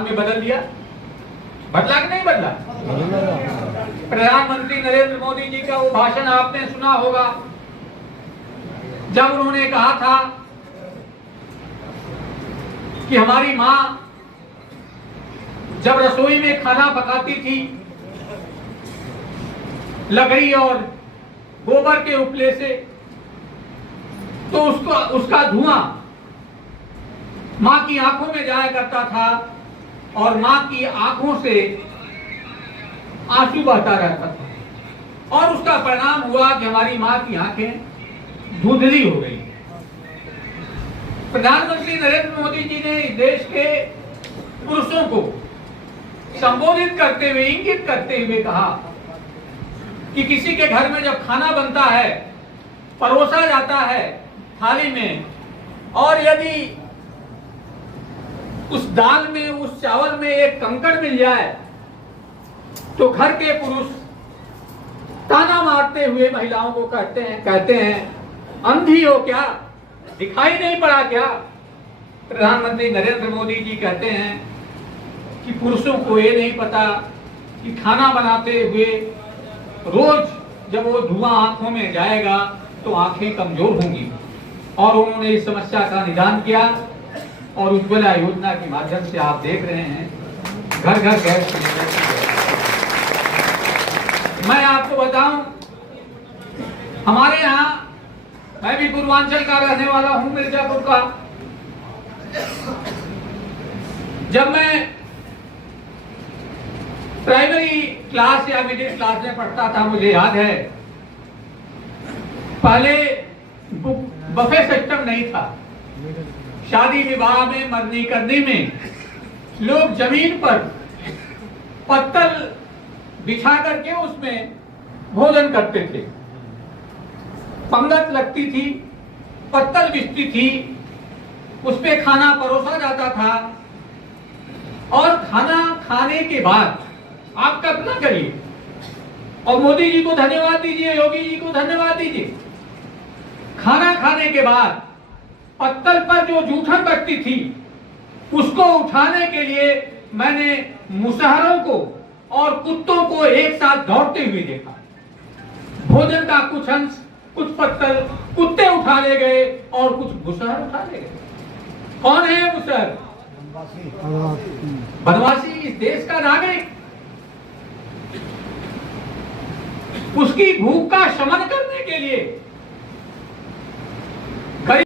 संविधान में बदल दिया। बदला कि नहीं बदला? प्रधानमंत्री नरेंद्र मोदी जी का वो भाषण आपने सुना होगा, जब उन्होंने कहा था कि हमारी मां जब रसोई में खाना पकाती थी लकड़ी और गोबर के उपले से, तो उसका धुआं मां की आंखों में जाया करता था और मां की आंखों से आंसू बहता रहता था, और उसका परिणाम हुआ कि हमारी मां की आंखें धुंधली हो गई। प्रधानमंत्री नरेंद्र मोदी जी ने इस देश के पुरुषों को संबोधित करते हुए, इंगित करते हुए कहा कि किसी के घर में जब खाना बनता है, परोसा जाता है थाली में, और यदि उस दाल में, उस चावल में एक कंकड़ मिल जाए, तो घर के पुरुष ताना मारते हुए महिलाओं को कहते हैं अंधी हो क्या, दिखाई नहीं पड़ा क्या? प्रधानमंत्री नरेंद्र मोदी जी कहते हैं कि पुरुषों को ये नहीं पता कि खाना बनाते हुए रोज जब वो धुआं आंखों में जाएगा तो आंखें कमजोर होंगी। और उन्होंने इस समस्या का निदान किया, और उज्ज्वला योजना के माध्यम से आप देख रहे हैं घर घर गैस सिलेंडर। मैं आपको बताऊं, हमारे यहाँ, मैं भी पूर्वांचल का रहने वाला हूं, मिर्जापुर का। जब मैं प्राइमरी क्लास या मिडिल क्लास में पढ़ता था, मुझे याद है पहले बफे सिस्टम नहीं था। शादी विवाह में, मरनी करनी में लोग जमीन पर पत्तल बिछा करके उसमें भोजन करते थे। पंगत लगती थी, पत्तल बिछती थी, उस पे खाना परोसा जाता था, और खाना खाने के बाद आप कल्पना करिए, और मोदी जी को धन्यवाद दीजिए, योगी जी को धन्यवाद दीजिए, खाना खाने के बाद पत्तल पर जो जूठन बचती थी उसको उठाने के लिए मैंने मुसहरों को और कुत्तों को एक साथ दौड़ते हुए देखा। भोजन का कुछ अंश, कुछ पत्तल कुत्ते उठा ले गए और कुछ मुसहर उठा ले गए। कौन है मुसहर? बनवासी, इस देश का नागरिक। उसकी भूख का शमन करने के लिए